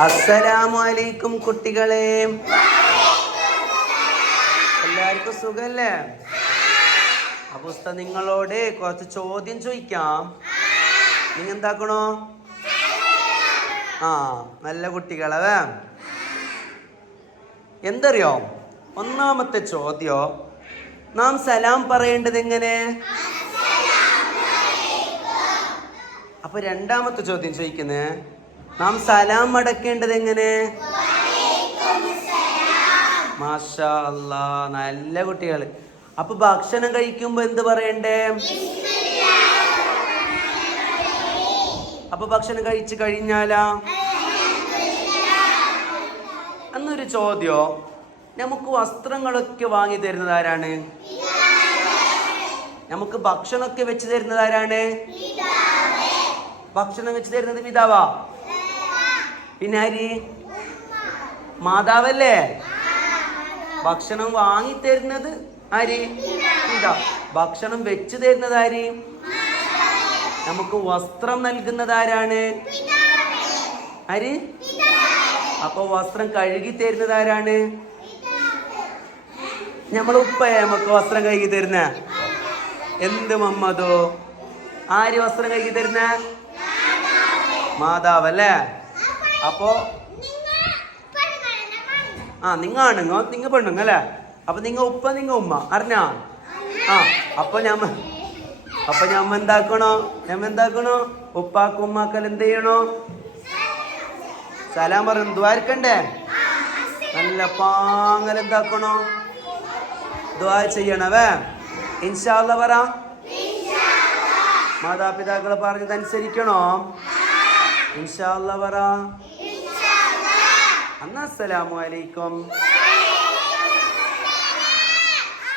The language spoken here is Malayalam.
അസ്സലാമു അലൈക്കും കുട്ടികളെ. എല്ലാവർക്കും സുഖല്ലേ? അപ്പൊ നിങ്ങളോട് കുറച്ച് ചോദ്യം ചോദിക്കാം. നിങ്ങൾ എന്താക്കണോ? ആ നല്ല കുട്ടികളവേ എന്തറിയോ? ഒന്നാമത്തെ ചോദ്യം നാം സലാം പറയേണ്ടത് എങ്ങനെ? അപ്പൊ രണ്ടാമത്തെ ചോദ്യം ചോദിക്കുന്നത് നാം സലാം അടക്കേണ്ടത് എങ്ങനെ മാഷാ നല്ല കുട്ടികൾ അപ്പൊ ഭക്ഷണം കഴിക്കുമ്പോ എന്ത് പറയണ്ടേ? അപ്പൊ ഭക്ഷണം കഴിച്ചു കഴിഞ്ഞാലാ? അന്നൊരു ചോദ്യോ നമുക്ക് വസ്ത്രങ്ങളൊക്കെ വാങ്ങി തരുന്നത് ആരാണ്? നമുക്ക് ഭക്ഷണമൊക്കെ വെച്ച് തരുന്നത് ആരാണ്? ഭക്ഷണം വെച്ച് തരുന്നത് പിതാവാ പിന്നെ ആര് മാതാവല്ലേ? ഭക്ഷണം വാങ്ങി തരുന്നത് ആര്? ഇതാ. ഭക്ഷണം വെച്ചു തരുന്നത് ആര്? നമുക്ക് വസ്ത്രം നൽകുന്നത് ആരാണ്? ആര്? അപ്പൊ വസ്ത്രം കഴുകി തരുന്നത് ആരാണ്? നമ്മളെ ഉപ്പയെ നമുക്ക് വസ്ത്രം കഴുകി തരുന്ന. എന്ത് മമ്മതോ? ആര് വസ്ത്രം കഴുകി തരുന്ന? മാതാവ് അല്ലേ അപ്പോ ആ നിങ്ങ ആണുങ്ങോ നിങ്ങ പെണ്ണുങ്ങ അല്ലേ അപ്പൊ നിങ്ങ ഉപ്പ നിങ്ങ ഉമ്മ. അറിഞ്ഞാ? ആ അപ്പൊ ഞാൻ അപ്പൊ ഞാൻ എന്താക്കണോ? ഞമ്മ എന്താക്കണോ? ഉപ്പാക്കും ഉമ്മാക്കൽ എന്ത് ചെയ്യണോ? സലാം പറഞ്ഞു ദ്വാരക്കണ്ടേ? നല്ല പാങ്ങൽ എന്താക്കണോ? ദ്വാ ചെയ്യണവേ. ഇൻഷാല്ല പറ. മാതാപിതാക്കൾ പറഞ്ഞതനുസരിക്കണോ? ഇൻഷാല്ല പറ. അന്നാ അസ്സലാമു അലൈക്കും.